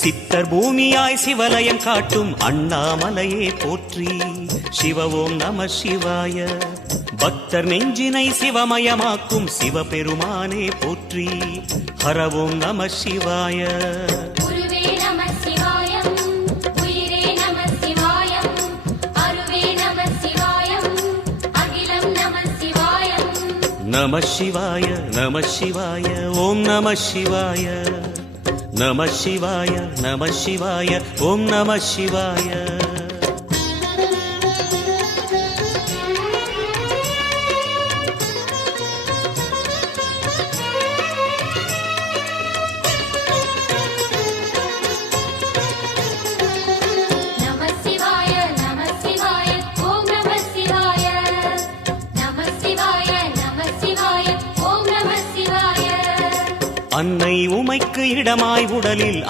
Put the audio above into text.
சித்தர் பூமியாய் சிவலயம் காட்டும் அண்ணாமலையே போற்றி. சிவ ஓம் நம சிவாய. பக்தர் நெஞ்சினை சிவமயமாக்கும் சிவபெருமானே போற்றி. ஹர ஓம் நம சிவாய. நம சிவாய நம சிவாய ஓம் நம சிவாய. நம சிவாய நம சிவாய ஓம் நம சிவாய. அன்னை உமைக்கு இடமாய் உடலில்